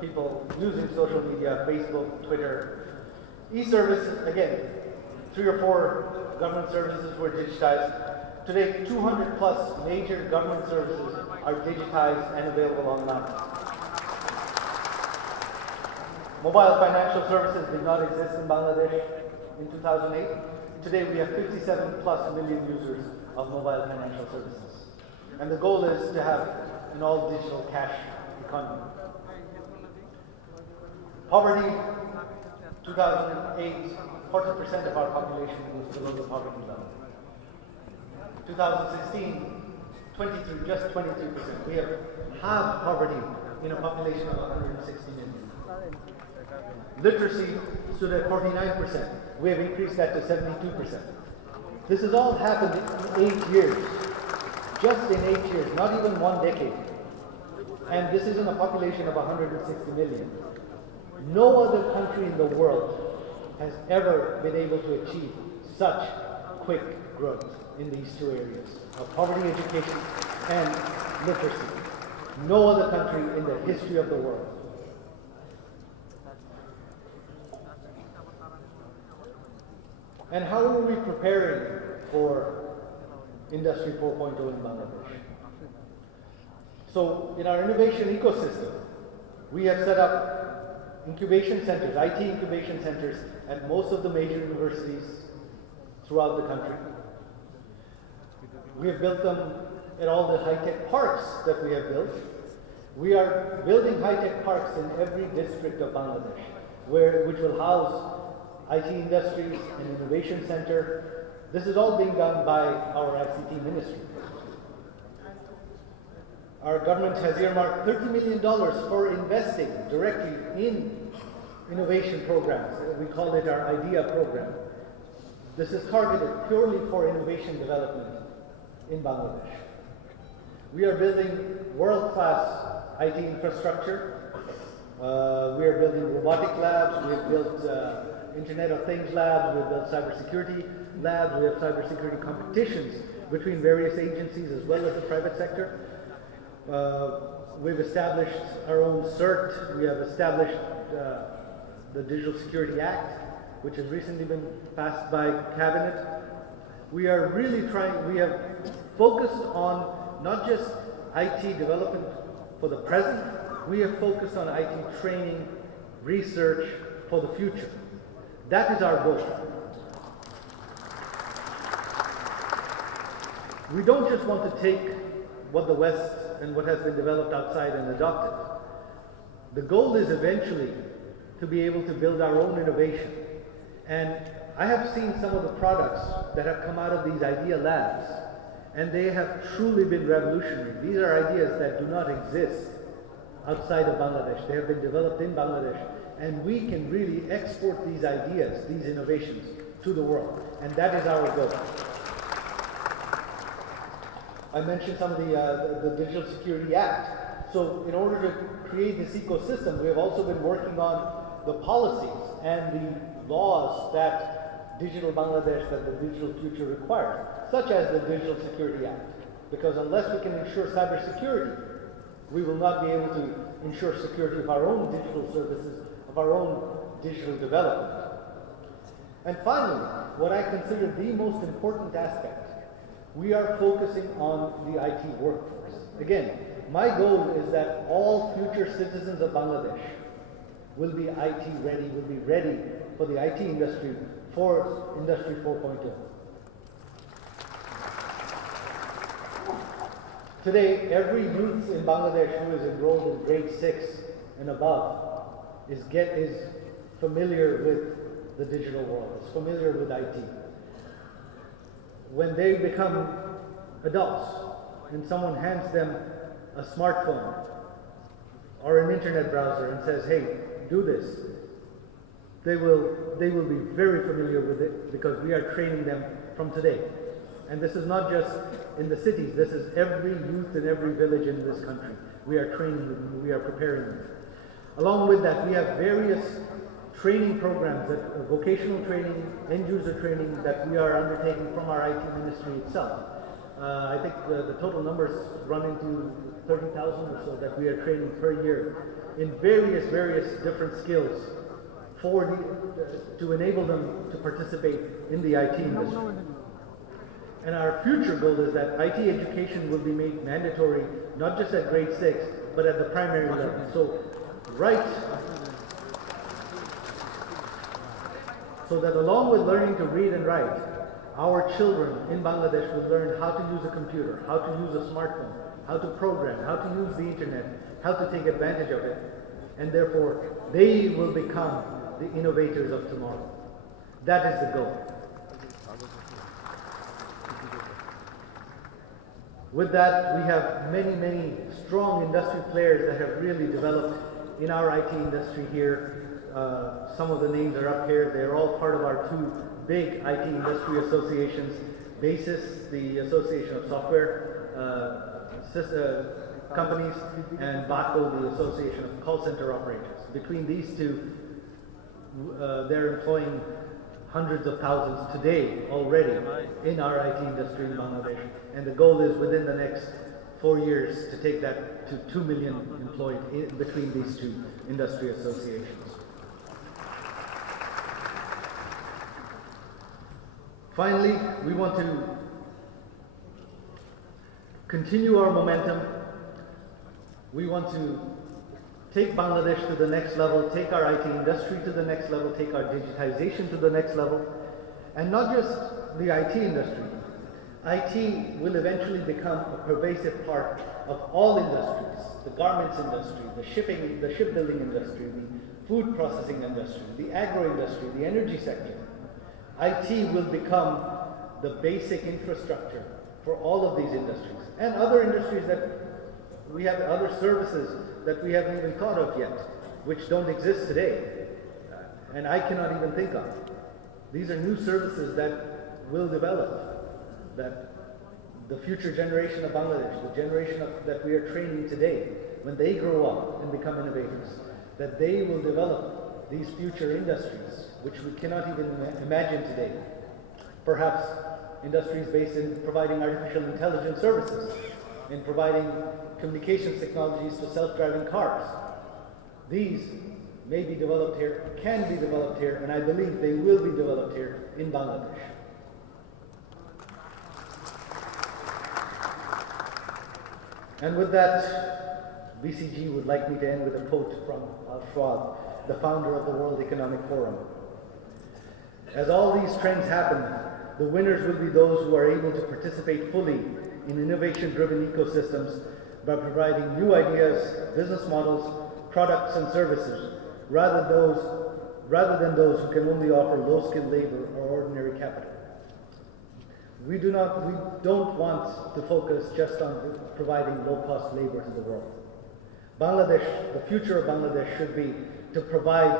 people using social media, Facebook, Twitter. E-services, again, 3 or 4 government services were digitized. Today, 200 plus major government services are digitized and available online. Mobile financial services did not exist in Bangladesh in 2008. Today, we have 57 plus million users of mobile financial services. And the goal is to have an all-digital cash economy. Poverty, 2008, 40% of our population was below the poverty level. 2016, 23, just 23%. We have half poverty in a population of 160 million. Literacy stood at 49%. We have increased that to 72%. This has all happened in 8 years. Just in 8 years, not even 1 decade. And this is in a population of 160 million. No other country in the world has ever been able to achieve such quick growth in these 2 areas of poverty education and literacy. No other country in the history of the world. And how are we preparing for Industry 4.0 in Bangladesh? So in our innovation ecosystem, we have set up incubation centers, IT incubation centers at most of the major universities throughout the country. We have built them at all the high-tech parks that we have built. We are building high-tech parks in every district of Bangladesh, which will house IT industries and innovation center. This is all being done by our ICT ministry. Our government has earmarked $30 million for investing directly in innovation programs. We call it our IDEA program. This is targeted purely for innovation development in Bangladesh. We are building world-class IT infrastructure. We are building robotic labs. We have built Internet of Things labs. We have built cybersecurity labs. We have cybersecurity competitions between various agencies as well as the private sector. We've established our own CERT. We have established the Digital Security Act, which has recently been passed by Cabinet. We are really we have focused on not just IT development for the present, we have focused on IT training, research for the future. That is our goal. We don't just want to take what the West and what has been developed outside and adopt it. The goal is eventually to be able to build our own innovation. And I have seen some of the products that have come out of these IDEA labs, and they have truly been revolutionary. These are ideas that do not exist outside of Bangladesh. They have been developed in Bangladesh, and we can really export these ideas, these innovations, to the world. And that is our goal. I mentioned some of the Digital Security Act. So in order to create this ecosystem, we have also been working on the policies and the laws that digital Bangladesh, that the digital future requires, such as the Digital Security Act. Because unless we can ensure cybersecurity, we will not be able to ensure security of our own digital services, of our own digital development. And finally, what I consider the most important aspect, we are focusing on the IT workforce. Again, my goal is that all future citizens of Bangladesh will be IT ready, will be ready for the IT industry, for Industry 4.0. Today, every youth in Bangladesh who is enrolled in grade 6 and above is familiar with the digital world, is familiar with IT. When they become adults and someone hands them a smartphone or an internet browser and says, hey, do this, they will be very familiar with it because we are training them from today. And this is not just in the cities, this is every youth in every village in this country. We are training them, we are preparing them. Along with that, we have various training programs, vocational training, end-user training that we are undertaking from our IT ministry itself. I think the total numbers run into 30,000 or so that we are training per year in various different skills to enable them to participate in the IT industry. And our future goal is that IT education will be made mandatory, not just at grade 6, but at the primary level. So that along with learning to read and write, our children in Bangladesh will learn how to use a computer, how to use a smartphone, how to program, how to use the internet, how to take advantage of it, and therefore they will become the innovators of tomorrow. That is the goal. With that, we have many strong industry players that have really developed in our IT industry here. Some of the names are up here. They're all part of our two big IT industry associations, BASIS, the Association of Software Companies, and BACO, the Association of Call Center Operators. Between these two, they're employing hundreds of thousands today already in our IT industry in Bangladesh. And the goal is within the next 4 years to take that to 2 million employed between these two industry associations. Finally, we want to continue our momentum. We want to take Bangladesh to the next level, take our IT industry to the next level, take our digitization to the next level, and not just the IT industry. IT will eventually become a pervasive part of all industries, the garments industry, the shipbuilding industry, the food processing industry, the agro industry, the energy sector. IT will become the basic infrastructure for all of these industries and other industries that we have, other services that we haven't even thought of yet, which don't exist today, and I cannot even think of. These are new services that will develop, that the future generation of Bangladesh, the generation that we are training today, when they grow up and become innovators, that they will develop these future industries, which we cannot even imagine today. Perhaps industries based in providing artificial intelligence services, in providing communications technologies to self-driving cars. These may be developed here, can be developed here, and I believe they will be developed here in Bangladesh. And with that, BCG would like me to end with a quote from Schwab, the founder of the World Economic Forum. As all these trends happen, the winners will be those who are able to participate fully in innovation-driven ecosystems by providing new ideas, business models, products and services, rather than those who can only offer low-skilled labor or ordinary capital. We don't want to focus just on providing low-cost labor to the world. Bangladesh, the future of Bangladesh should be to provide